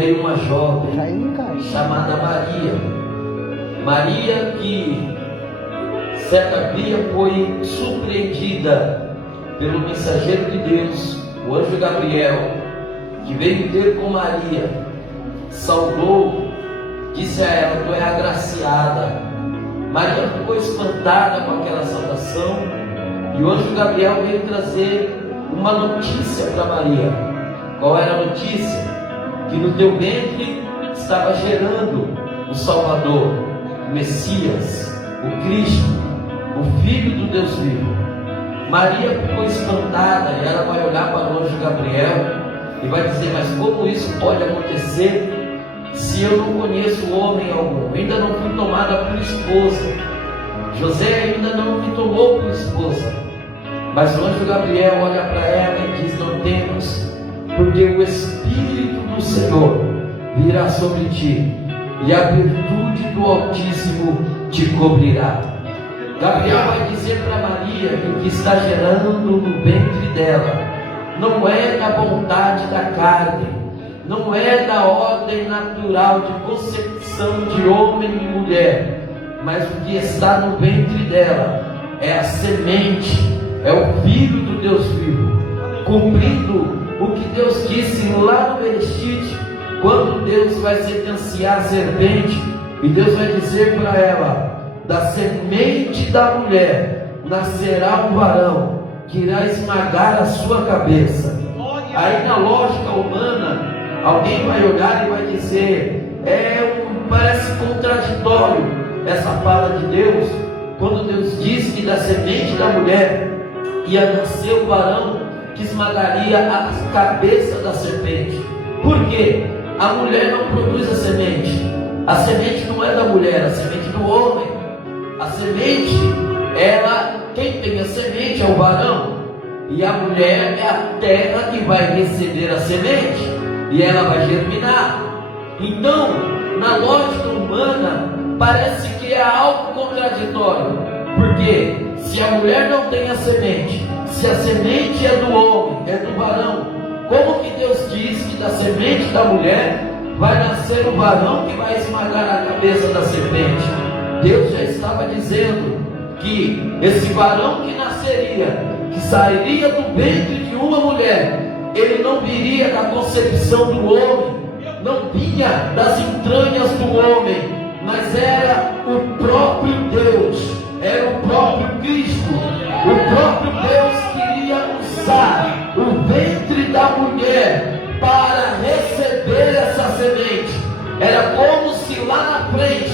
Veio uma jovem chamada Maria. Maria que certa dia foi surpreendida pelo mensageiro de Deus, o anjo Gabriel, que veio ter com Maria, saudou, disse a ela: tu é agraciada. Maria ficou espantada com aquela saudação, e o anjo Gabriel veio trazer uma notícia para Maria. Qual era a notícia? Que no teu ventre estava gerando o Salvador, o Messias, o Cristo, o Filho do Deus vivo. Maria ficou espantada e ela vai olhar para o anjo Gabriel e vai dizer: mas como isso pode acontecer se eu não conheço homem algum? Ainda não fui tomada por esposa. José ainda não me tomou por esposa. Mas o anjo Gabriel olha para ela e diz: não temas, porque o Espírito do Senhor virá sobre ti, e a virtude do Altíssimo te cobrirá. Gabriel vai dizer para Maria que o que está gerando no ventre dela não é da vontade da carne, não é da ordem natural de concepção de homem e mulher, mas o que está no ventre dela é a semente, é o Filho do Deus vivo, cumprindo o que Deus disse lá no Bereshit, quando Deus vai sentenciar a serpente, e Deus vai dizer para ela: da semente da mulher nascerá um varão que irá esmagar a sua cabeça. Aí na lógica humana, alguém vai olhar e vai dizer: parece contraditório essa fala de Deus, quando Deus diz que da semente da mulher ia nascer o varão que esmagaria a cabeça da serpente. Por quê? A mulher não produz a semente. A semente não é da mulher, a semente é do homem. A semente, quem tem a semente é o varão, e a mulher é a terra que vai receber a semente, e ela vai germinar. Então, na lógica humana, parece que é algo contraditório, porque se a mulher não tem a semente, se a semente é do homem, é do varão, como que Deus diz que da semente da mulher vai nascer o varão que vai esmagar a cabeça da serpente? Deus já estava dizendo que esse varão que nasceria, que sairia do ventre de uma mulher, ele não viria da concepção do homem, não vinha das entranhas do homem, mas era o próprio Deus, era o próprio Cristo. O próprio Deus queria usar o ventre da mulher para receber essa semente. Era como se lá na frente,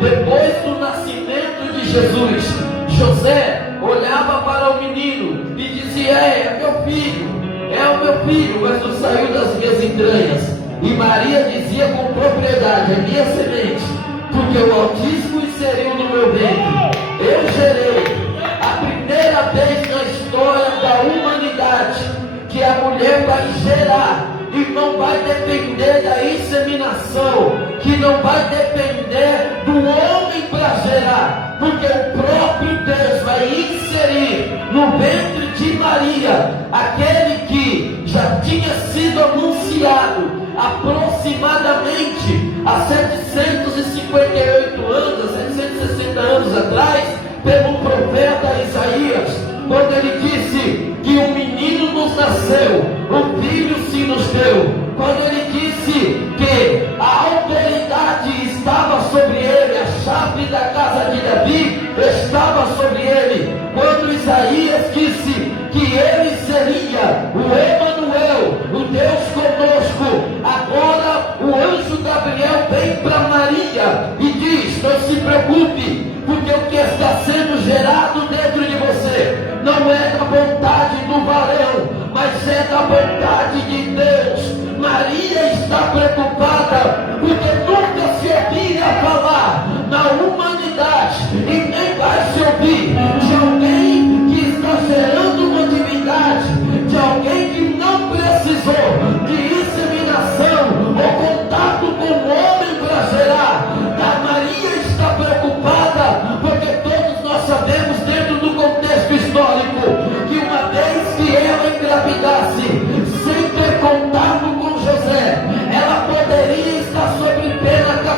depois do nascimento de Jesus, José olhava para o menino e dizia: é meu filho, é o meu filho, mas não saiu das minhas entranhas. E Maria dizia com propriedade: é minha semente, porque o Altíssimo inseriu no meu ventre. Eu gerei. A primeira vez na história da humanidade que a mulher vai gerar, e não vai depender da inseminação, que não vai depender do homem para gerar, porque o próprio Deus vai inserir no ventre de Maria aquele que já tinha sido anunciado aproximadamente há 758 anos, 760 anos atrás, pelo profeta Isaías, quando ele disse que um menino nos nasceu, um filho se nos deu, quando ele disse que a autoridade estava sobre ele, a chave da casa de Davi estava sobre ele, quando Isaías disse que ele seria o Emanuel, o Deus conosco, agora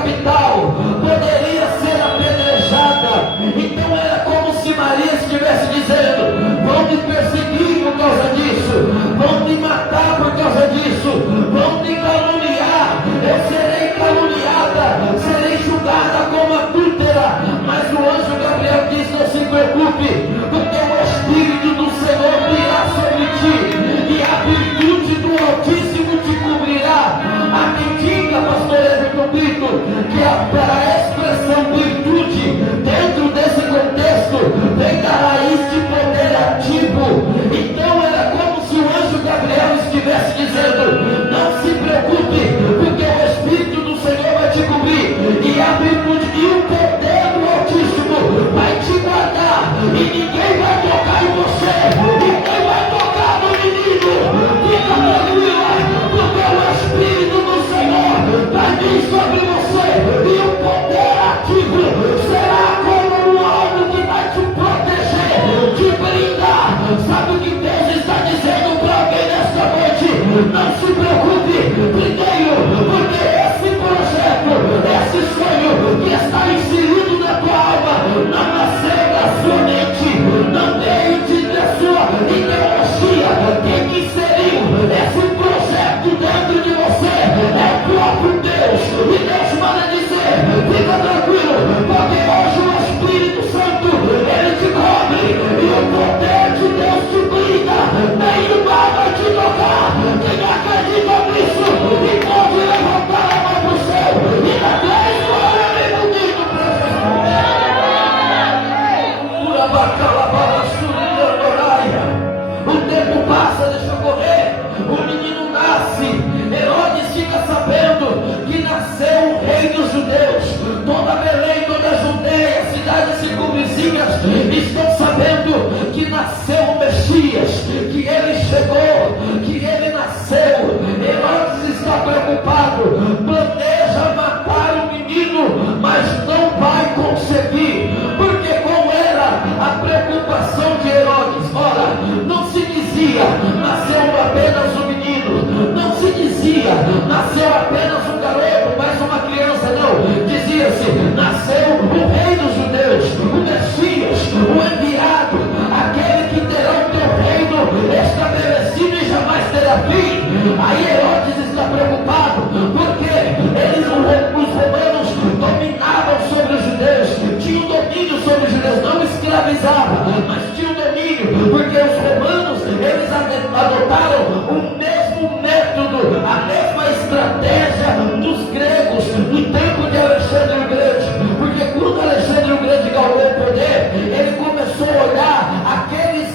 capital poderia ser apedrejada. Então era como se Maria estivesse dizendo: vão me perseguir por causa disso, vão me matar por causa disso, vão me caluniar, eu serei caluniada, serei julgada como adúltera. Mas o anjo Gabriel diz: não se preocupe, porque o Espírito do Senhor virá sobre ti, e a virtude do Altíssimo te cobrirá. Aqui diga, pastor Everton Brito, que para a expressão virtude, dentro desse contexto, vem da raiz de poder ativo. Então era como se o anjo Gabriel estivesse dizendo: não se preocupe, porque o Espírito do Senhor vai te cobrir, e a virtude e o poder do Altíssimo vai te guardar, e ninguém vai tocar em você, ninguém vai tocar no menino. Fica tranquila, porque o Espírito do Senhor vai vir sobre você, e o poder ativo será como um algo que vai te proteger, te brindar. Sabe o que Deus está dizendo para alguém nesta noite? Não se preocupe, primeiro, porque esse projeto, esse sonho que está inserido na tua alma, não nasceu da sua mente, não veio da sua ideologia. Quem inseriu esse projeto dentro de você é o próprio Deus. E Deus manda dizer: fica tranquilo, porque hoje o Espírito Santo, ele te cobre, e o poder de Deus te brinda, nenhum mal vai te tocar. Quem acredita nisso e pode levantar a mão pro céu e dar 3 glórias bem bonito para Jesus. Pura bacala, o tempo passa, deixa eu correr. O menino nasce. Herodes fica sabendo que nasceu o rei dos judeus. Toda Belém, toda a Judeia, cidades circunvizinhas estão sabendo que nasceu o Messias, que ele chegou, que ele nasceu. Herodes está preocupado, planeja matar o menino, mas não vai conseguir, porque qual era a preocupação de Herodes? Ora, não se dizia nasceu apenas um menino, não se dizia nasceu apenas um garoto, mais uma criança, não. Dizia-se: nasceu o rei dos judeus, o Messias, o enviado, aquele que terá o teu reino estabelecido e jamais terá fim. Aí Herodes está preocupado, porque os romanos dominavam sobre os judeus, tinham domínio sobre os judeus, não escravizavam, mas tinham domínio, porque os romanos, eles adotaram o mesmo método, a mesma estratégia dos gregos no tempo de Alexandre o Grande. Porque quando Alexandre o Grande ganhou o poder, ele começou a olhar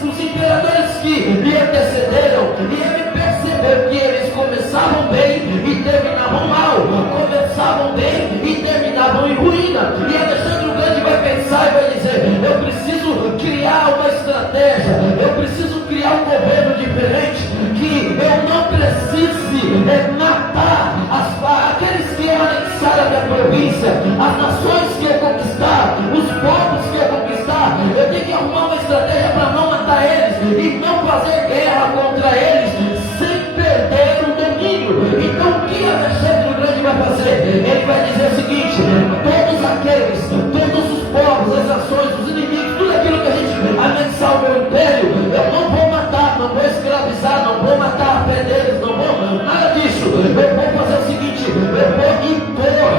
os imperadores que lhe antecederam, e ele percebeu que eles começavam bem e terminavam mal, começavam bem e terminavam em ruína. E Alexandre o Grande vai pensar e vai dizer: eu preciso criar uma estratégia, eu preciso criar um governo diferente, que eu não precise matar aqueles que iam anexar a minha província, as nações que iam conquistar, os povos que iam conquistar. Eu tenho que arrumar uma estratégia para não matar eles e não fazer guerra contra eles sem perder o domínio. Então o que Alexandre o Grande vai fazer? Ele vai dizer o seguinte: todos os povos, as nações, os inimigos, tudo aquilo que a gente anexar o meu império, eu não vou matar, não vou escravizar, não vou matar a pé deles, não vou nada disso. Eu vou fazer o seguinte: eu vou impor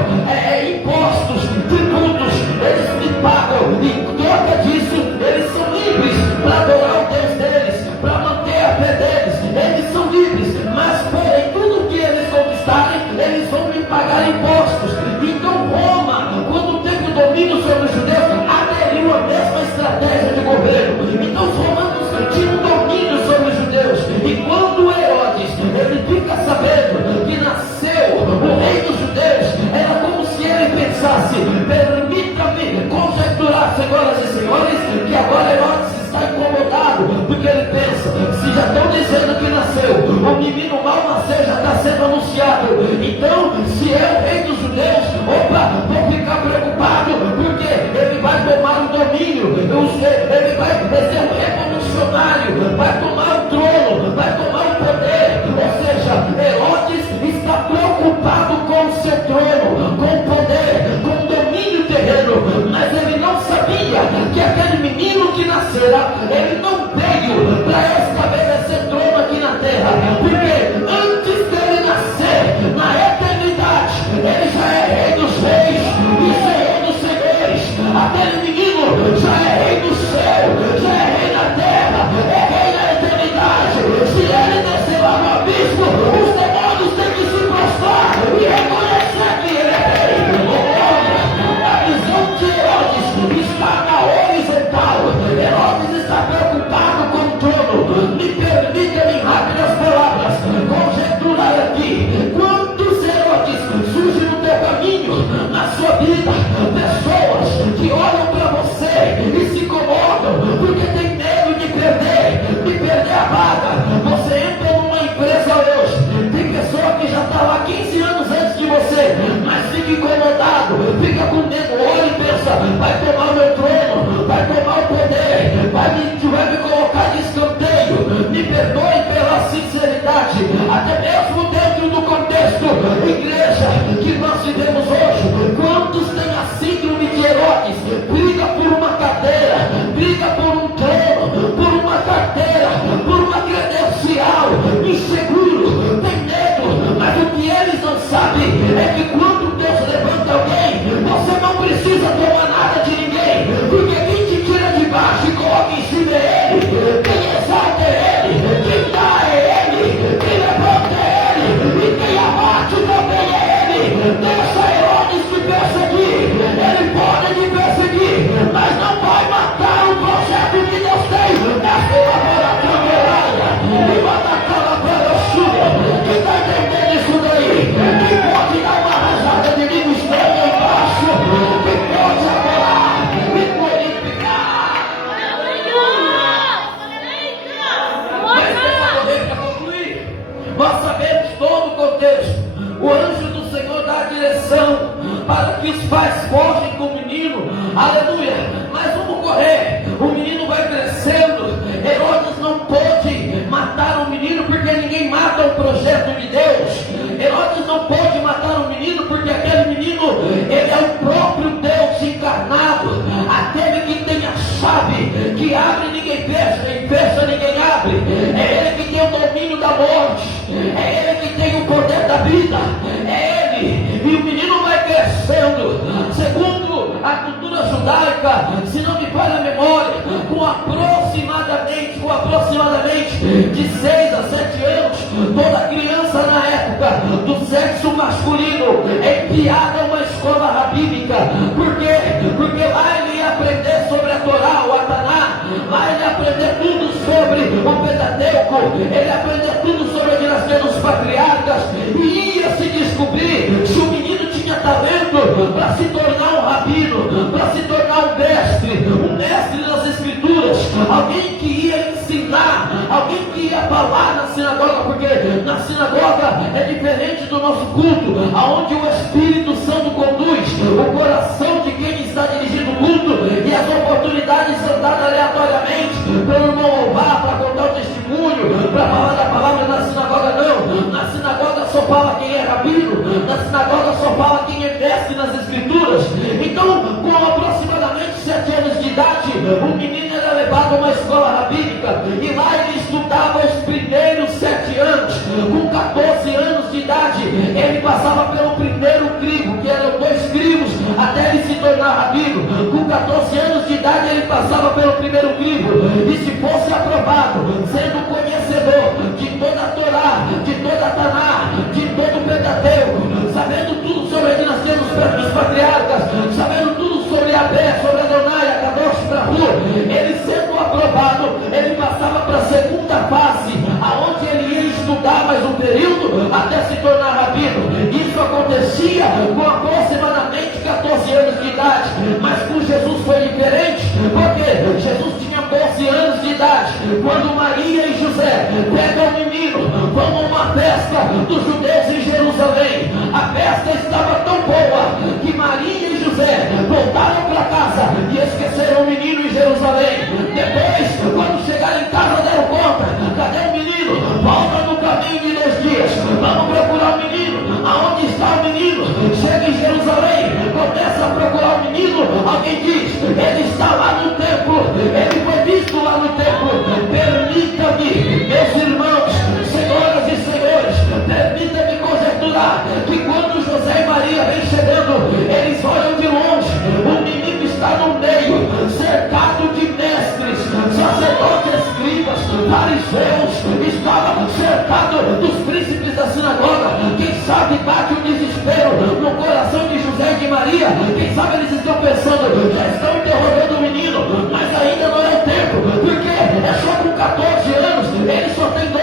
impostos, tributos, eles me pagam, e em troca disso eles são livres para adorar o Deus deles, para manter a fé deles, eles são livres, mas porém tudo que eles conquistarem, eles vão me pagar impostos. Então Roma, quando teve o domínio sobre os judeus, aderiu à mesma estratégia de governo. Então os romanos tinham domínio sobre os judeus, e quando Herodes, ele fica sabendo que nasceu o rei dos judeus, era como se ele pensasse: permita-me conjecturar, senhoras e senhores, que agora Herodes está incomodado, porque ele pensa: se já estão dizendo que nasceu, o menino mal nasceu, já está sendo anunciado, então se é o rei dos judeus, opa, vou ficar preocupado, porque ele vai tomar o domínio, ele vai ser um revolucionário, vai tomar o trono, vai tomar o poder. Ou seja, Herodes está preocupado com o seu trono, com o poder você, mas fica incomodado, fica com medo, olha e pensa, vai tomar o meu trono, vai tomar o poder, vai me colocar de escanteio. Me perdoe pela sinceridade, até mesmo dentro do contexto igreja que nós vivemos hoje. Quantos têm a síndrome de Herodes? Briga por uma cadeira, briga por um trono, por uma carteira, por uma credencial, inseguro, tem medo, mas o que eles não sabem é que quando Deus levanta alguém, você não precisa tomar nada de ninguém, porque quem te tira de baixo e coloca em cima é Ele, quem exalta é Ele, quem dá é Ele, quem levanta é Ele, e quem abate também é Ele. Deixa Herodes te perseguir, ele pode te perseguir, mas não vai matar o projeto que Deus tem. Essa é a câmera, e manda aquela peroxúria, que está entendendo isso daí, que pode dar uma rajada de língua estranha embaixo, que pode adorar e glorificar. Mas deixa eu ver para concluir. Nós sabemos todo o contexto. O anjo do Senhor dá a direção para que os pais fogem com o menino, aleluia, mas vamos correr, o menino vai crescendo. Herodes não pôde matar o menino porque ninguém mata o projeto de Deus. Herodes não pôde matar o menino porque aquele menino, ele é o próprio Deus encarnado, aquele que tem a chave, que abre e ninguém fecha, e fecha ninguém abre. É ele que tem o domínio da morte, é ele que tem o poder da vida, é ele. E o menino vai crescendo, segundo a cultura judaica, se não me falha a memória, com aproximadamente de 6 a 7 anos, toda criança na época do sexo masculino é enviada a uma escola rabínica. Por quê? Porque lá ele ia aprender sobre a Torá, o Ataná, lá ele ia aprender tudo sobre o Pentateuco, ele ia aprender tudo sobre a dinastia dos patriarcas, e ia se descobrir se o menino tinha talento para se tornar um rabino, para se tornar um mestre das escrituras, alguém que ia ensinar, alguém que ia falar na sinagoga, porque na sinagoga é diferente do nosso culto, aonde o Espírito Santo conduz o coração de quem está dirigindo o culto, e as oportunidades são dadas aleatoriamente pelo irmão louvar, para contar o testemunho, para falar da palavra. Na sinagoga não, na sinagoga só fala quem é rabino, na sinagoga só fala quem é mestre nas escrituras. Então, com aproximadamente 7 anos de idade, o menino era levado a uma escola rabínica, e lá ele estudava os primeiros 7 anos. Com 14 anos de idade, ele passava pelo primeiro crivo, que eram 2 crivos, até ele se tornar rabino. Com 14 anos de idade, ele passava pelo primeiro crivo, e se fosse aprovado, sendo conhecedor de toda a Torá, de toda a Taná, de todo o Pentateuco, sabendo tudo sobre a dinastia dos patriarcas, sabendo tudo sobre Abé, sobre Adonai, Akadosh, Baruch, ele sendo aprovado, ele passava para a segunda fase, aonde ele ia estudar mais um período até se tornar rabino. Isso acontecia com aproximadamente 14 anos de idade, mas com Jesus foi diferente, porque Jesus tinha 12 anos de idade, quando Maria e José pegam o menino, vão a uma festa dos judeus em Jerusalém. A festa estava tão boa que Maria e José voltaram para casa e esqueceram o menino em Jerusalém. Depois, quando chegaram em casa, deram conta: cadê o menino? Volta no caminho de 2 dias, vamos procurar o menino. Aonde está o menino? Chega em Jerusalém, começa a procurar o menino. Alguém diz: ele está lá no templo, ele foi visto lá no templo. Permita-me, meus irmãos, senhoras e senhores, permita-me conjecturar que quando José e Maria vêm chegando, eles olham de longe, o menino está no meio, cercado de mestres, sacerdotes, escribas, fariseus, estava cercado dos príncipes da sinagoga. Quem sabe bate um desespero no coração de José e de Maria. Quem sabe eles estão pensando: já estão interrogando o menino, mas ainda não é o tempo, porque é só com 14 anos, ele só tem 12,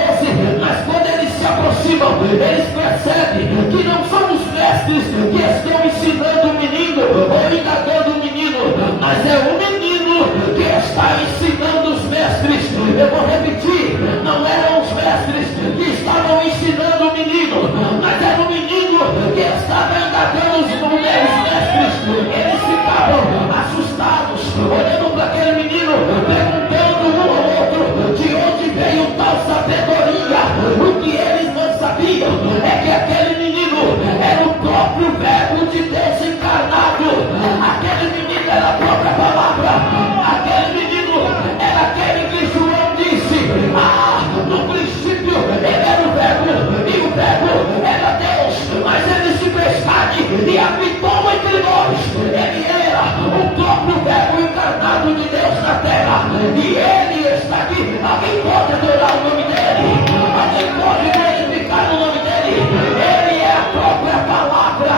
mas quando eles se aproximam, eles percebem que não são os mestres que estão ensinando o menino ou indagando o menino, mas é o menino que está ensinando os mestres. Eu vou repetir: não eram os mestres que estavam ensinando o menino, mas era o menino que estava eles ficavam assustados, olhando para aquele menino, perguntando um ao outro de onde veio tal sabedoria. O que eles não sabiam é que aquele menino era o próprio Verbo de Deus encarnado. Aquele menino era a própria palavra. Aquele menino era aquele que João disse: no princípio ele era o Verbo, e o Verbo era Deus, mas ele se fez carne e habitou entre nós. Ele era o próprio Verbo encarnado de Deus na terra, e ele está aqui. Alguém pode adorar o nome dele? Alguém pode glorificar o nome dele? Ele é a própria palavra.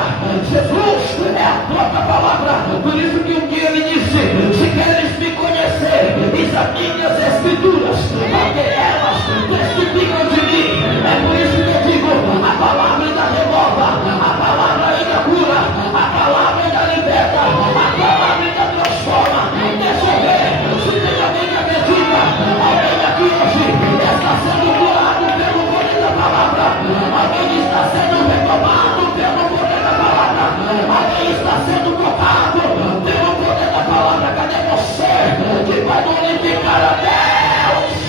Jesus é a própria palavra. Por isso que um dia ele disse: se queres me conhecer, examine as Escrituras, porque elas testificam de mim. É por isso que eu digo: a palavra ainda renova, a palavra ainda cura, a palavra ainda liberta, a palavra ainda transforma. Deixa eu ver se tem alguém que acredita. Alguém aqui hoje está sendo curado pelo poder da palavra. Alguém está sendo retomado pelo poder da palavra. Alguém está sendo tocado pelo poder da palavra. Cadê você que vai glorificar a Deus?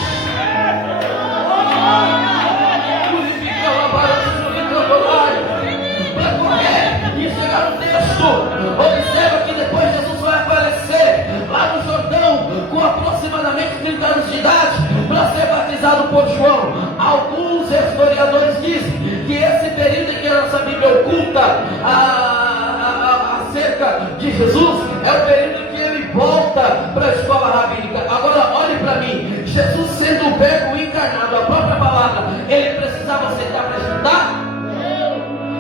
Glorificar a Deus, para correr e chegar no texto. Observa que depois Jesus vai aparecer lá no Jordão com aproximadamente 30 anos de idade para ser batizado por João. Alguns historiadores dizem que esse período em que a nossa Bíblia oculta acerca de Jesus é o período em que ele volta para a escola rabínica. Agora olhe para mim: Jesus sendo o Verbo encarnado, a própria palavra, ele precisava sentar para estudar?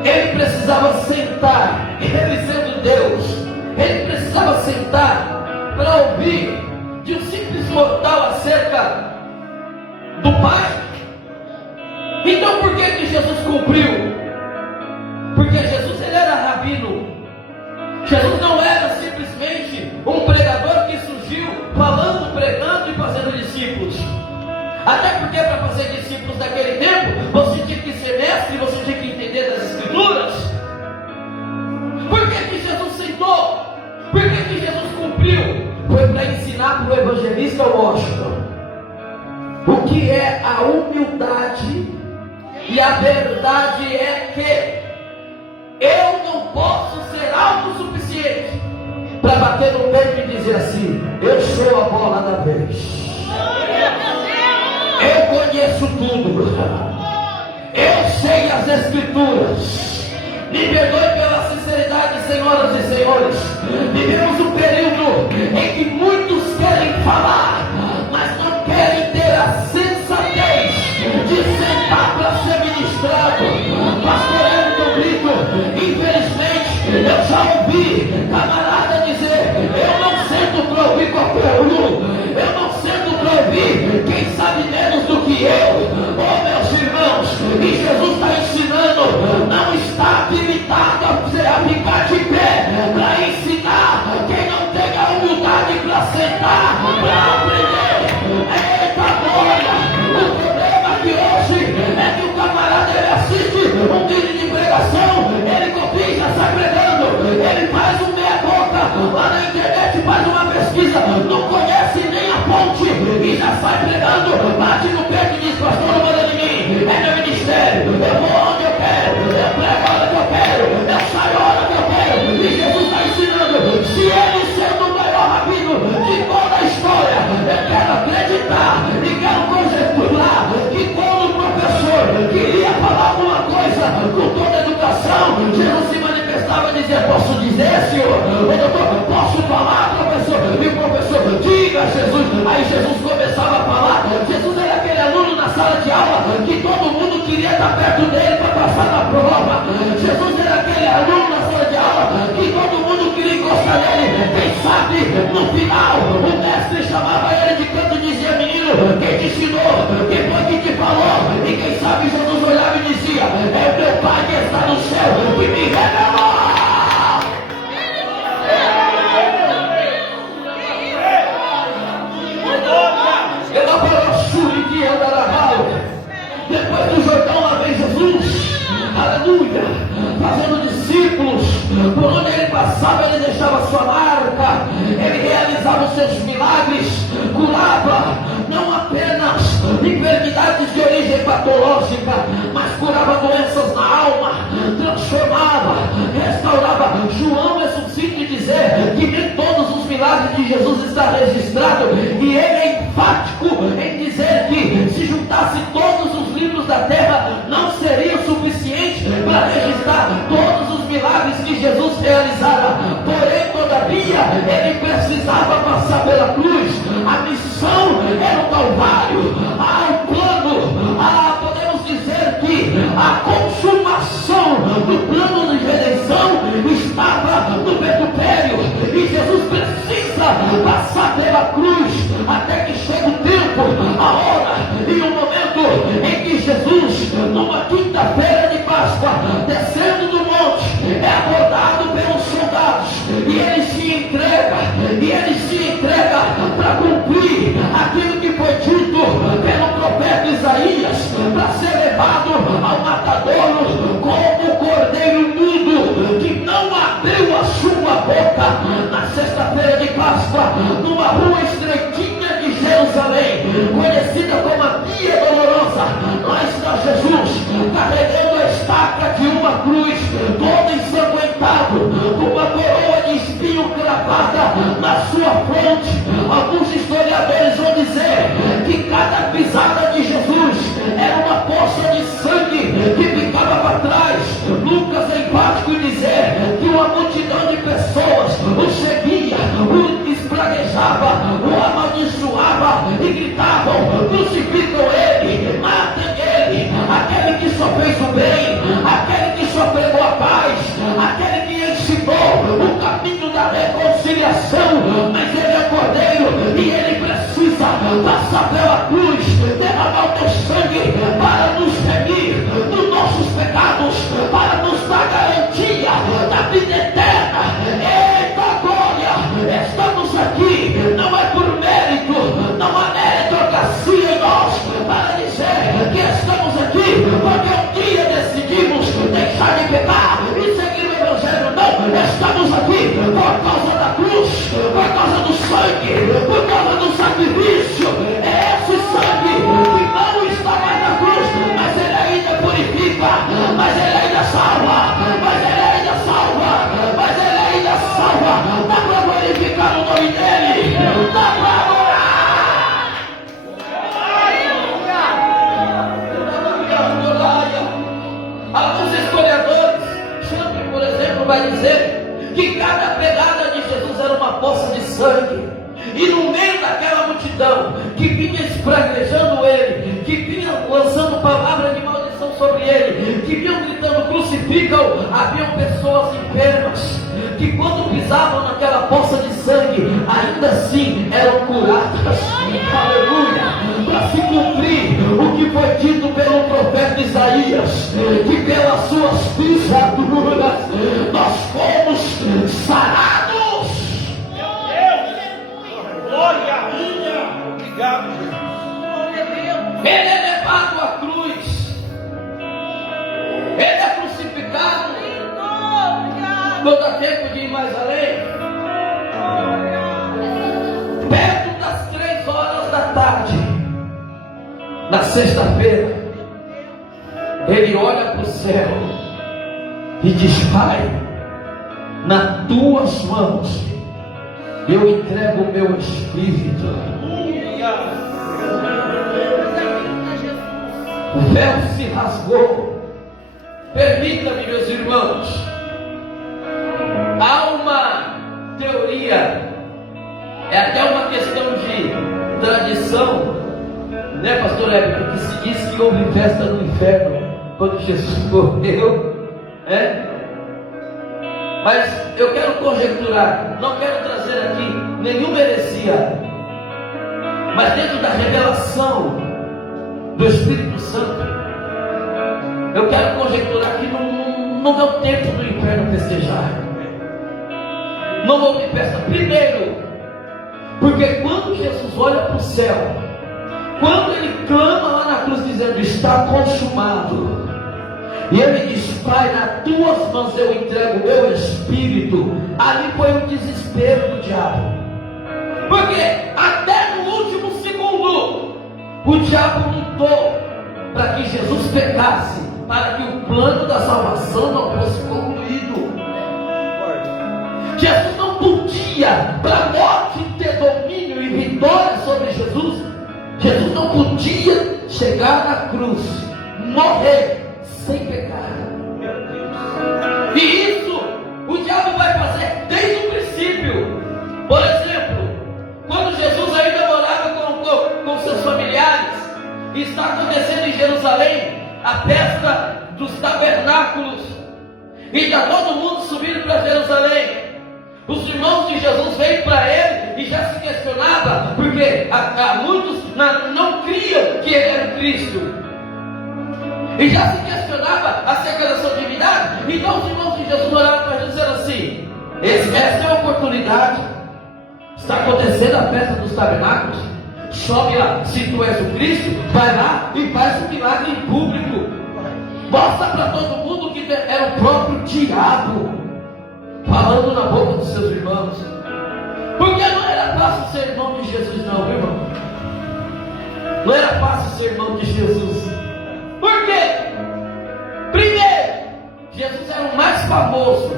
Ele precisava sentar, ele sendo Deus, ele precisava sentar para ouvir de um simples mortal acerca do Pai? Então por que Jesus cumpriu? Porque Jesus ele era rabino. Jesus não era simplesmente um pregador que surgiu falando, pregando e fazendo discípulos. Até porque para fazer discípulos naquele tempo, você tinha que ser mestre, você tinha que entender das Escrituras. Por que Jesus sentou? Por que Jesus cumpriu? Foi para ensinar para o evangelista Washington o que é a humildade, e a verdade é que eu não posso ser autossuficiente para bater no peito e dizer assim: eu sou a bola da vez. Eu conheço tudo. Eu sei as Escrituras. Me perdoe pela sinceridade, senhoras e senhores. Vivemos um período em que muitos querem falar, mas não querem ter a sensatez de sentar para ser ministrado. Pastor Elton Brito, infelizmente, eu já ouvi camarada dizer: eu não sento para ouvir qualquer um. Eu não sento para ouvir quem sabe menos do que eu. Oh, meus irmãos, e Jesus está ensinando, não está habilitado a ficar de pé para ensinar quem não tem a humildade para sentar, para aprender. Eita glória! O problema aqui hoje é que o camarada ele assiste um vídeo de pregação, ele copia e já sai pregando, ele faz um meia-boca lá na internet, faz uma pesquisa, não conhece nem a ponte e já sai pregando, bate no peito e diz: pastor, não manda de mim, é meu ministério, eu vou onde eu quero, eu prego a hora que eu quero, eu saio a hora que eu quero. E Jesus está ensinando: se ele sendo o maior rabino de toda a história, eu quero acreditar e quero conjecturar que quando o professor queria falar alguma coisa com toda a educação, Jesus se manifestava e dizia: posso dizer, senhor? O doutor, posso falar, professor? E o professor: diga, Jesus. Aí Jesus começava a falar. Jesus era aquele aluno na sala de aula que todo mundo queria estar perto dele para passar na prova. Jesus era aquele aluno na sala de aula que todo mundo queria encostar nele. Quem sabe no final o mestre chamava ele de canto e dizia: menino, quem te ensinou? Quem foi que te falou? E quem sabe Jesus olhava e dizia: é o teu Pai que está no céu que me revelou. Depois do Jordão lá vem Jesus, aleluia, fazendo igreja hepatológica, mas curava doenças na alma, transformava, restaurava. João é suficiente dizer que nem todos os milagres de Jesus estão registrados, e ele é enfático em dizer que se juntasse todos os livros da terra, não seria suficiente para registrar todos os milagres que Jesus realizara. Porém, todavia, ele precisava passar pela cruz. A missão era o Calvário. O plano, podemos dizer que a consumação do plano de redenção estava no vitupério, e Jesus precisa passar pela cruz até que chegue o tempo, a hora e o momento em que Jesus, numa quinta-feira de Páscoa, descendo do monte, é abordado pelos soldados, e ele se entrega para cumprir aquilo que foi dito pelo profeta Isaías, para ser levado ao matadouro como o cordeiro mudo que não abriu a sua boca. Na sexta-feira de Páscoa, numa rua estreitinha de Jerusalém, conhecida como a Via Dolorosa, lá está Jesus, carregando a estaca de uma cruz, todo ensanguentado, com uma coroa de espinho cravada na sua fronte. Alguns historiadores vão dizer que cada pisada de Jesus era uma poça de sangue que ficava para trás. Lucas é enfático em dizer que uma multidão de pessoas o seguia, o espraguejava, o amaldiçoava e gritavam: crucificam ele, matem ele, aquele que só fez o bem, aquele que só pregou a paz, aquele que ensinou o caminho da reconciliação. Mas ele é cordeiro e ele precisa passar pela cruz, derramar o teu sangue para nos remir dos nossos pecados, para nos dar garantia da vida eterna. Eita glória! Estamos aqui, não é por mérito, não há meritocracia em nós para dizer que estamos aqui porque um dia decidimos deixar de pecar e seguir o Evangelho. Não, estamos aqui por causa da cruz, por causa do sangue, por causa do sacrifício. É esse sangue que não está mais na cruz, mas ele ainda purifica, mas ele ainda salva, mas ele ainda salva, mas ele ainda salva. Dá para glorificar o nome dele, dá para adorar. Alguns historiadores, Chambre, por exemplo, vai dizer que cada pegada de Jesus era uma poça de sangue, e no meio daquela multidão que vinha espraguejando ele, que vinha lançando palavras de maldição sobre ele, que vinham gritando crucificam, haviam pessoas enfermas que quando pisavam naquela poça de sangue, ainda assim eram curadas. Aleluia! Para se cumprir o que foi dito pelo profeta Isaías, que pelas suas pisaduras nós fomos sarados. Meu Deus! Glória a minha! Obrigado, Jesus. Ele é levado à cruz, ele é crucificado. Não dá tempo de ir mais além. Perto das 3 horas da tarde, na sexta-feira, ele olha para o céu e diz: Pai, nas tuas mãos eu entrego o meu espírito. O véu se rasgou. Permita-me, meus irmãos, há uma teoria, é até uma questão de tradição, né, pastor Hébert, que se diz que houve festa no inferno quando Jesus morreu, né? Mas eu quero conjecturar, não quero trazer aqui nenhuma heresia, mas dentro da revelação do Espírito Santo, eu quero conjecturar que não deu tempo do inferno festejar. Não houve festa. Primeiro, porque quando Jesus olha para o céu, quando ele clama lá na cruz dizendo: está consumado, e ele diz: Pai, nas tuas mãos eu entrego o meu espírito, ali foi o desespero do diabo. Porque até no último segundo o diabo lutou para chegasse, para que o plano da salvação não fosse concluído. Jesus não podia, para a morte ter domínio e vitória sobre Jesus, Jesus não podia chegar na cruz, morrer sem pecado. E isso o diabo vai fazer desde o princípio. Por exemplo, quando Jesus ainda morava com seus familiares, e está acontecendo em Jerusalém a festa dos tabernáculos, e está todo mundo subindo para Jerusalém. Os irmãos de Jesus veio para ele e já se questionava, porque muitos não criam que ele era o Cristo, e já se questionava acerca da sua divindade. Então os irmãos de Jesus oraram para Jesus dizendo assim: essa é a oportunidade, está acontecendo a festa dos tabernáculos, sobe lá, se tu és o Cristo, vai lá e faz um milagre em público, mostra para todo mundo que era o próprio diabo falando na boca dos seus irmãos. Porque não era fácil ser irmão de Jesus, não, meu irmão. Não era fácil ser irmão de Jesus. Por quê? Primeiro, Jesus era o mais famoso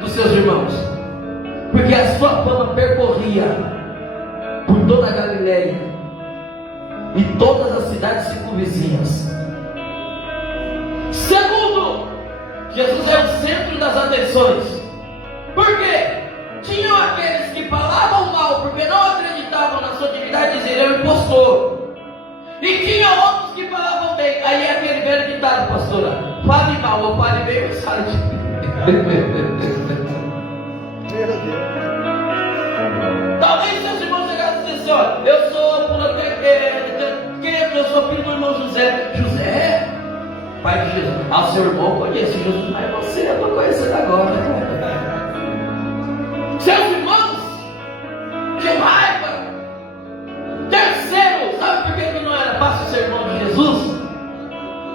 dos seus irmãos, porque a sua fama percorria por toda a Galileia e todas as cidades circunvizinhas. Segundo, Jesus era o centro das atenções. Por quê? Tinham aqueles que falavam mal porque não acreditavam na sua divindade e diziam: ele é um impostor. E tinha outros que falavam bem. Aí é aquele velho ditado, pastora: fale mal ou fale bem, mas fale de talvez seus irmãos chegassem e dissessem: olha, eu sou filho do irmão José. José, pai de Jesus. Ah, seu irmão conhece Jesus, mas você eu estou conhecendo agora. Seus irmãos tinham raiva. Terceiro, sabe por que não era fácil ser irmão de Jesus?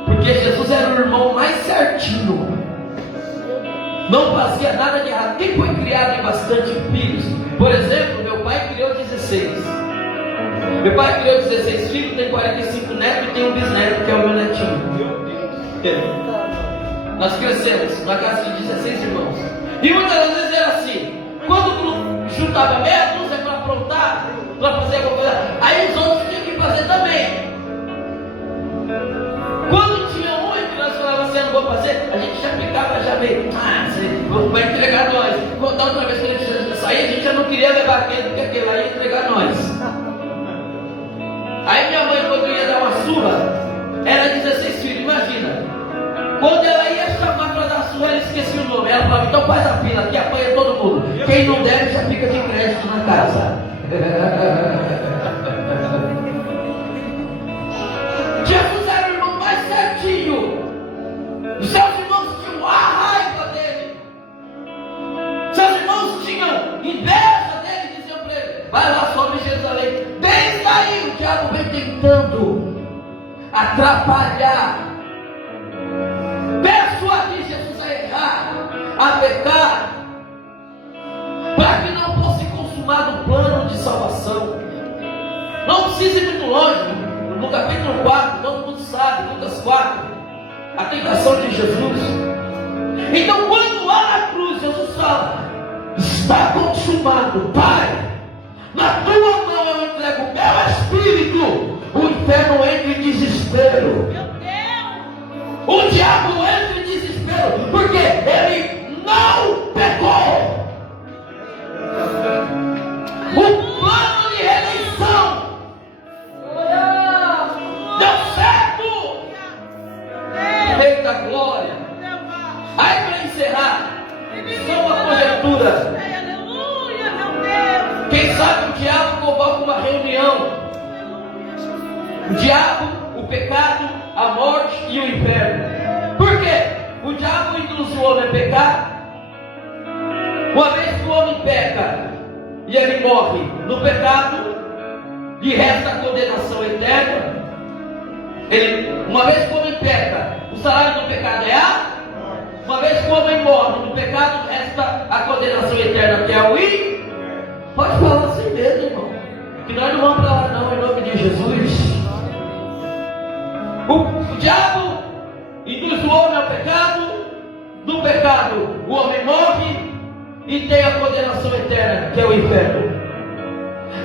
Porque Jesus era o irmão mais certinho, não fazia nada de errado. Quem foi criado em bastante filhos? Por exemplo, meu pai criou 16. Meu pai criou 16 filhos, tem 45 netos e tem um bisneto que é o meu netinho. Nós crescemos na casa de 16 irmãos. E muitas vezes era assim: quando juntava meia dúzia para aprontar, para fazer alguma coisa, aí os outros tinham que fazer também. Quando tinha um e nós falávamos assim: não vou fazer, a gente já ficava, já veio, você vai entregar nós. Da outra vez que a gente saía, a gente já não queria levar aquele, porque aquele lá ia entregar nós. Aí minha mãe, quando ia dar uma surra, era 16 filhos, imagina. Quando ela ia chamar para dar surra, ela esquecia o nome. Ela falava: então faz a fila, aqui apanha todo mundo. Quem não deve já fica de crédito na casa. Jesus era o irmão mais certinho. Os seus irmãos tinham a raiva dele. Seus irmãos tinham inveja dele, diziam para ele: vai lá, sobe em Jerusalém. Desde aí o diabo vem tentando atrapalhar, persuadir Jesus a errar, a pecar, para que não fosse consumado o plano de salvação. Não precisa ir muito longe. No capítulo 4, todo mundo sabe, Lucas 4, a tentação de Jesus. Então, quando lá na cruz Jesus fala: está consumado, Pai, na tua mão eu entrego o meu espírito, o inferno entra em desespero. O diabo entra em desespero, porque ele não pecou. O plano de redenção deu certo. Eita glória. Aí para encerrar, só uma conjectura. Quem sabe o diabo convoca uma reunião. O diabo, o pecado, a morte e o inferno. Por quê? O diabo induz o homem a pecar. Uma vez que o homem peca e ele morre no pecado, lhe resta a condenação eterna. Uma vez que o homem peca, o salário do pecado é a. Uma vez que o homem morre no pecado, resta a condenação eterna, que é o I. Pode falar assim mesmo, irmão, que nós não vamos para lá não, em nome de Jesus. O diabo e tem a condenação eterna, que é o inferno.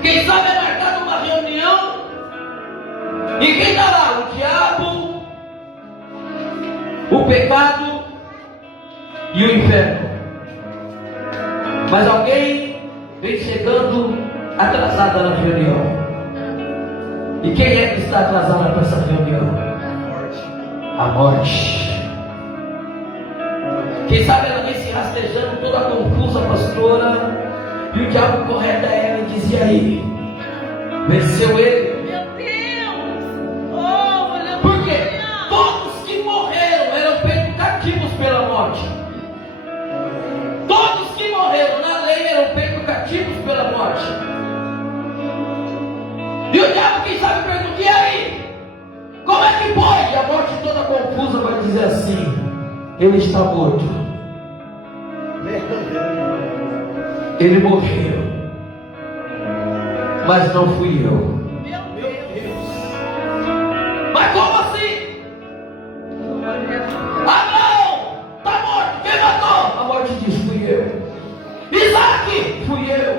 Quem sabe é marcado uma reunião e quem está lá? O diabo, o pecado e o inferno. Mas alguém vem chegando atrasada na reunião. E quem é que está atrasado para essa reunião? A morte. Quem sabe ela vem se rastejando toda confusa, pastora. E o diabo correta ela e dizia: aí, venceu ele. Meu Deus! Oh, porque todos que morreram eram feitos cativos pela morte. Todos que morreram na lei eram feitos cativos pela morte. E o diabo, quem sabe, pergunta: e aí? Como é que pode? E a morte toda confusa vai dizer assim: ele está morto. Ele morreu. Mas não fui eu. meu Deus! Mas como assim? Abraão está morto. Quem matou? A morte diz: fui eu. Isaac, fui eu.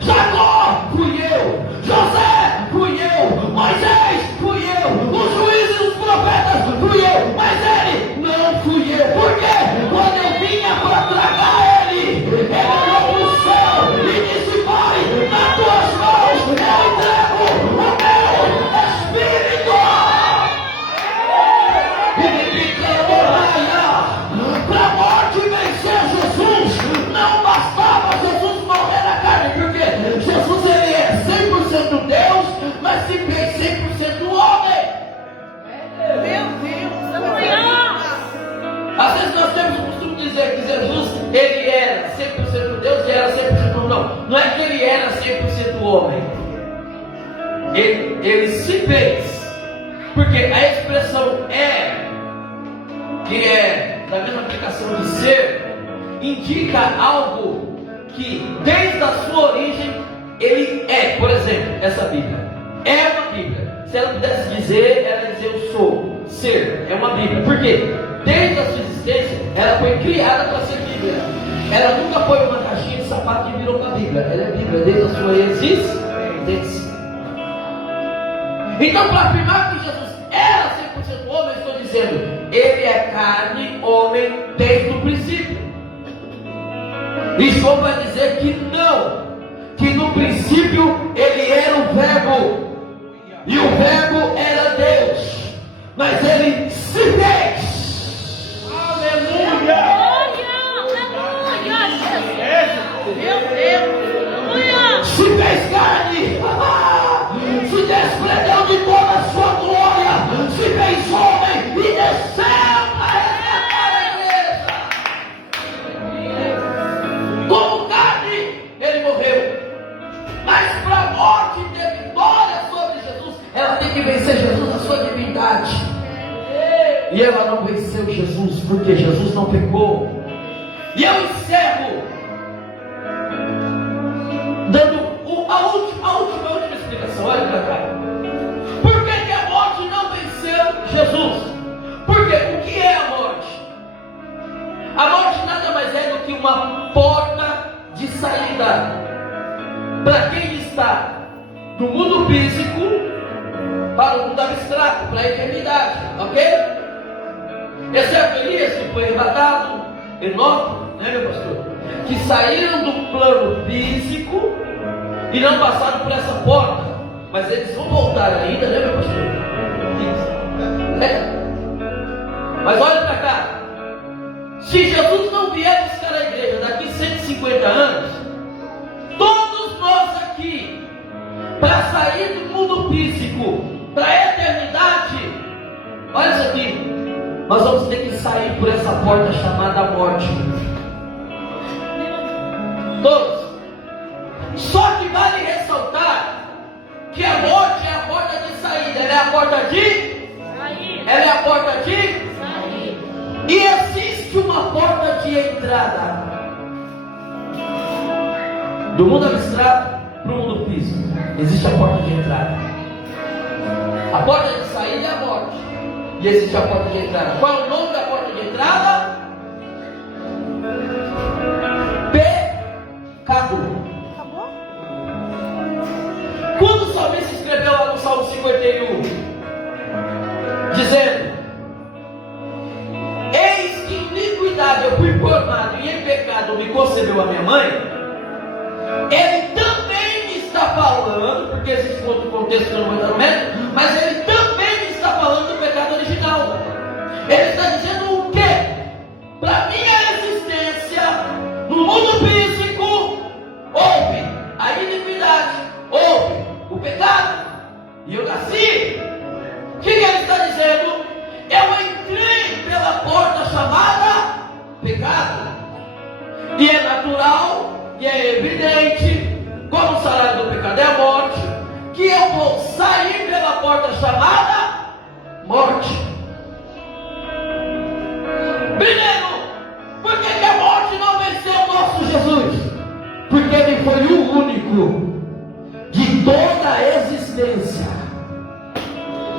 Jacó, fui eu. José, fui eu. Moisés, fui eu. Os juízes e os profetas, fui eu. Mas ele, não fui eu. Por quê? Quando eu vinha para tragar ele olhou para o céu e disse: Pai, nas tuas mãos eu entrego o meu espírito. E me para a morte vencer Jesus, não bastava Jesus morrer na carne, porque Jesus ele é 100% Deus, mas se fez 100% homem. Meu Deus! Aleluia! Às vezes nós temos o costume de dizer que Jesus ele era 100% Deus e era 100% homem. Não é que ele era 100% homem. Ele se fez. Porque a expressão é, que é da mesma aplicação de ser, indica algo que desde a sua origem ele é. Por exemplo, essa Bíblia é uma Bíblia. Se ela pudesse dizer, ela ia dizer: eu sou, ser, é uma Bíblia. Por quê? Desde a sua existência, ela foi criada para ser Bíblia. Ela nunca foi uma caixinha de sapato e virou uma Bíblia. Ela é Bíblia desde a sua existência. Então, para afirmar que Jesus era 100% homem, eu estou dizendo: ele é carne, homem, desde o princípio. E João vai dizer que não, que no princípio ele era o Verbo, e o Verbo era Deus, mas ele se fez. Aleluia! Aleluia! Meu Deus! Aleluia! Se fez carne, se desprendeu de toda a sua glória, se fez homem e desceu para resgatar a igreja. Como carne, ele morreu, mas para a morte ter vitória sobre Jesus, ela tem que vencer Jesus na sua divindade. E ela não venceu Jesus, porque Jesus não pecou. E eu encerro dando a última explicação. Olha para cá. Por que a morte não venceu Jesus? Porque o que é a morte? A morte nada mais é do que uma porta de saída para quem está no mundo físico para o mundo abstrato, para a eternidade, ok? Exceto Elias, que foi arrebatado, Enoque, né, meu pastor? Que saíram do plano físico e não passaram por essa porta, mas eles vão voltar ainda, né, meu pastor? É. Mas olha para cá. Se Jesus não vier buscar a igreja daqui 150 anos, todos nós aqui, para sair do mundo físico para a eternidade, olha isso aqui, nós vamos ter que sair por essa porta chamada morte. Todos. Só que vale ressaltar que a morte é a porta de saída. Ela é a porta de sair. Ela é a porta de sair. E existe uma porta de entrada do mundo abstrato para o mundo físico. Existe a porta de entrada. A porta de saída é a morte. E existe a porta de entrada. Qual é o nome da porta de entrada? Quando o salmista escreveu lá no Salmo 51, dizendo: eis que em iniquidade eu fui formado e em pecado me concebeu a minha mãe, ele também me está falando, porque existe um outro contexto que eu não vou entrar no mérito, mas ele também me está falando do pecado original. Ele está dizendo o quê? Para minha existência no mundo físico, houve a iniquidade, houve o pecado, e eu nasci. O que ele está dizendo? Eu entrei pela porta chamada pecado, e é natural e é evidente, como o salário do pecado é a morte, que eu vou sair pela porta chamada morte. Primeiro, por que a morte não venceu o nosso Jesus? Porque ele foi o único de toda a existência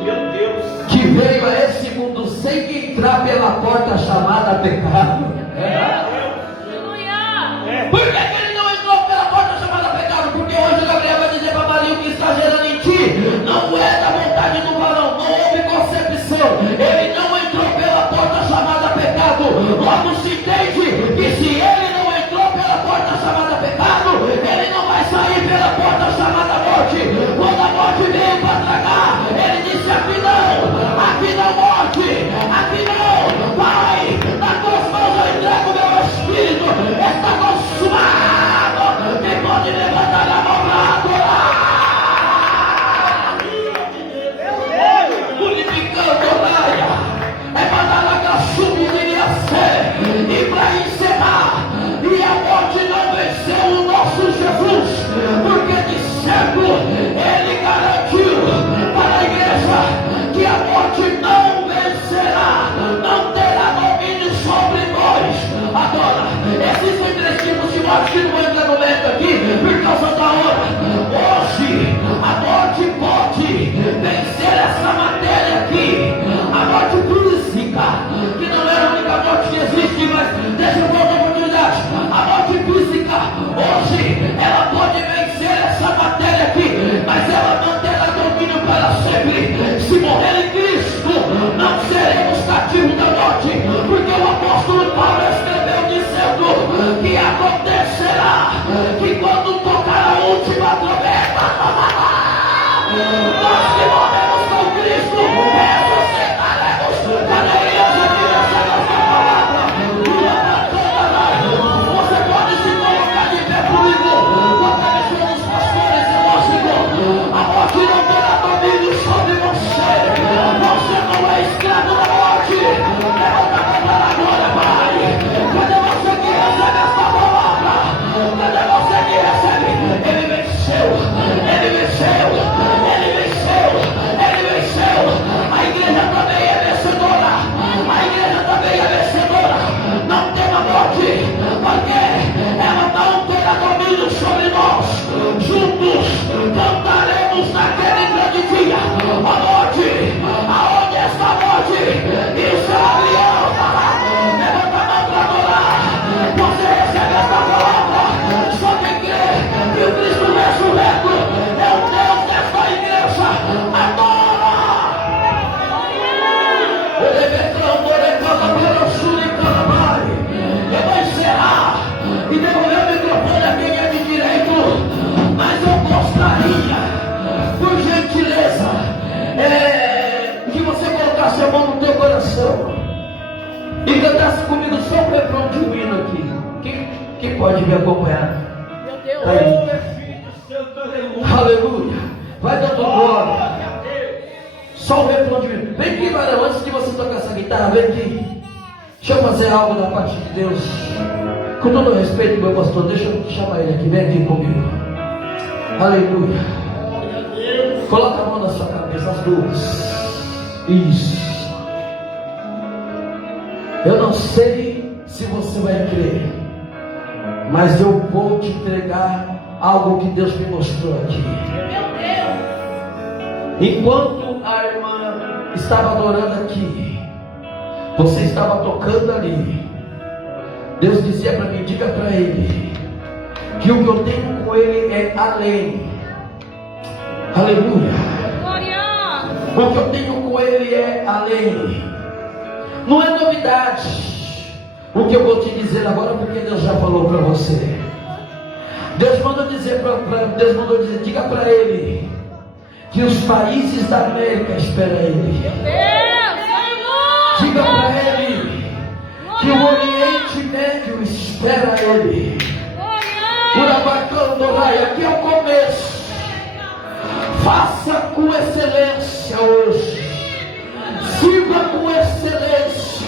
Meu Deus. que veio a esse mundo sem que entrar pela porta chamada pecado. Por que ele não entrou pela porta chamada pecado? Porque o anjo Gabriel vai dizer para Maria: o que está gerando em ti não é da vontade do varão, não houve concepção. Ele não entrou pela porta chamada pecado. Logo se entende que se ele não entrou pela porta chamada pecado, ele não vai sair pela porta chamada morte. Quando a morte veio para tragar, ele disse: aqui não morte, aqui não, Pai, nas tuas mãos eu entrego o meu espírito, está consumado. Quem pode levantar a mão para adorar? Purificando raia, é para dar a subir a ser, e para encerrar, e a morte não venceu o nosso Jesus, porque de certo ele garantiu para a igreja que a morte não vencerá, não terá domínio sobre nós. Agora, existem três tipos de morte que não vou entrar no mérito aqui por causa da hora. Hoje, a morte pode vencer essa matéria aqui, a morte física, que não é a única morte que existe, mas deixa eu dar uma oportunidade. A morte física, hoje, ela pode vencer essa matéria aqui, mas ela não terá domínio para sempre. Se morrer em Cristo, não seremos cativos da morte, porque o apóstolo Paulo escreveu dizendo que acontecerá que quando tocar a última trombeta, nós que morremos com Cristo ressuscitaremos para ele essa nossa palavra. Você pode se colocar de pé comigo, com a cabeça dos pastores e lógico, a morte não terá domínio sobre você. Você não é escravo da morte. Levanta a mão para agora, Pai. Cadê você que recebe essa palavra? Cadê você que recebe? Ele venceu, ele venceu, ele venceu, ele venceu. A igreja também é vencedora, a igreja também é vencedora. Não tema morte, porque ela não terá domínio sobre nós. Juntos cantaremos naquele grande dia. A morte, aonde está a morte? Isso é a aliança. Levanta a mão para adorar. Você recebe esta palavra. Só quem crê que o Cristo ressurreto é o Deus desta igreja. Adora! Eu vou encerrar e devolver o microfone a quem é de direito, mas eu gostaria, por gentileza, que você colocasse a mão no teu coração e cantasse comigo só um refrão de um hino aqui. Quem pode me acompanhar? Meu Deus. Tá aí. Espírito Santo, aleluia. Aleluia! Vai dando glória. Só o refrão de um hino. Vem aqui, varão, antes de você tocar essa guitarra, vem aqui. Deixa eu fazer algo da parte de Deus. Com todo o respeito, meu pastor, deixa eu chamar ele aqui. Vem aqui comigo. Aleluia. Coloca a mão na sua cabeça, as duas. Isso. Eu não sei se você vai crer, mas eu vou te entregar algo que Deus me mostrou aqui. Meu Deus. Enquanto a irmã estava adorando aqui, você estava tocando ali, Deus dizia para mim: diga para ele que o que eu tenho com ele é além. Aleluia. Glória. O que eu tenho com Ele é além. Não é novidade o que eu vou te dizer agora, porque Deus já falou para você. Deus mandou dizer, diga para Ele que os países da América esperam Ele. Diga para Ele que o Oriente Médio espera Ele. Urabacandorai, aqui é o começo. Faça com excelência hoje. Sirva com excelência.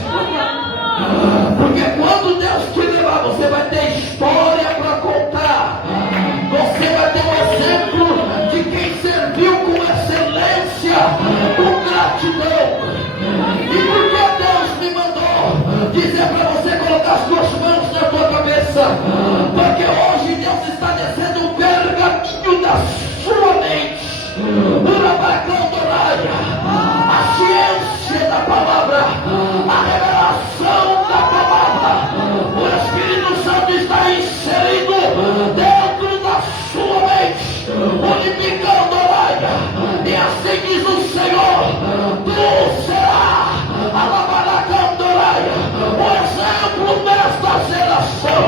Porque quando Deus te levar, você vai ter história para contar. Você vai ter um exemplo de quem serviu com excelência, com gratidão. E por que Deus me mandou dizer para você colocar as suas mãos na tua cabeça? Porque hoje Deus está descendo um pergaminho da sua mente. A ciência da palavra, a revelação da palavra, o Espírito Santo está inserido dentro da sua mente, unificando a raia, e assim diz o Senhor: tu serás a Labaracandoraia, o exemplo desta geração.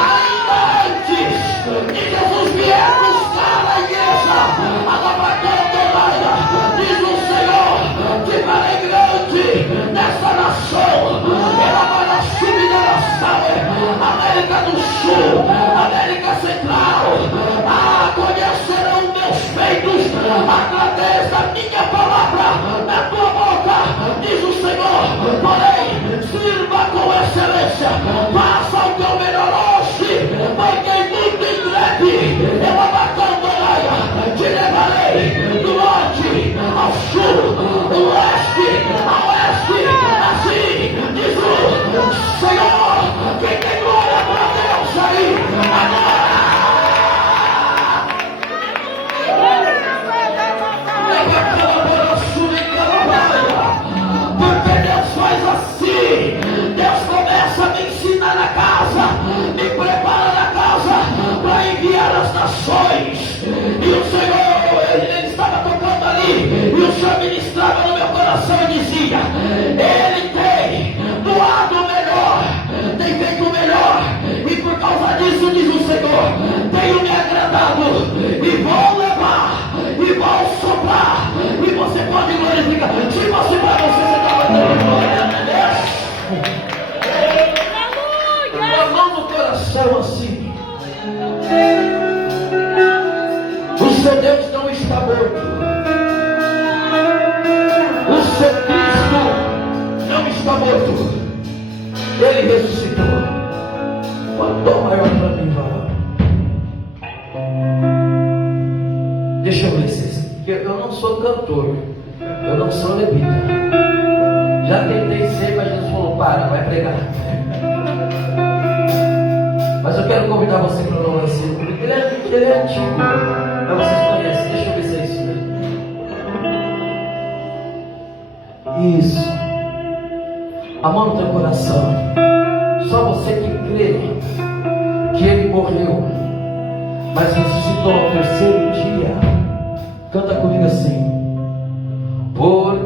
Ainda antes de Jesus vier buscar a igreja, a Labaracandoraia, diz o Senhor que farei grande nessa nação. Ela vai subir na América do Sul, América Central. Conhecerão meus feitos através da minha palavra na tua boca, diz o Senhor. Porém, sirva com excelência, faça o teu melhor hoje, porque muito em breve eu abacandoraia, te levarei do norte ao sul, do leste ao oeste. Assim diz o Senhor. Quem tem glória para Deus aí, agora. Porque Deus faz assim. Deus começa a me ensinar na casa, me prepara na casa para enviar as nações. E o Senhor, ele estava tocando ali, e o Senhor ministrava no meu coração e dizia: Ele tem doado o melhor, tem feito o melhor, e por causa disso, diz o Senhor, tenho me agradado, e vou levar, e vou soprar, e você pode glorificar. Se você vai, você está dando glória a Deus. Com a mão no coração assim. O seu Deus não está morto. O seu Cristo não está morto. Ele ressuscitou. Quanto maior para mim, valor. Deixa eu ver se eu não sou cantor, eu não sou levita. Já tentei ser, mas Jesus falou: para, vai pregar. Mas eu quero convidar você para louvar esse. Ele é antigo, mas vocês conhecem. Deixa eu ver se é isso mesmo. Isso. A mão no teu coração. Só você que crê que Ele morreu, mas ressuscitou ao terceiro dia. Canta comigo assim: por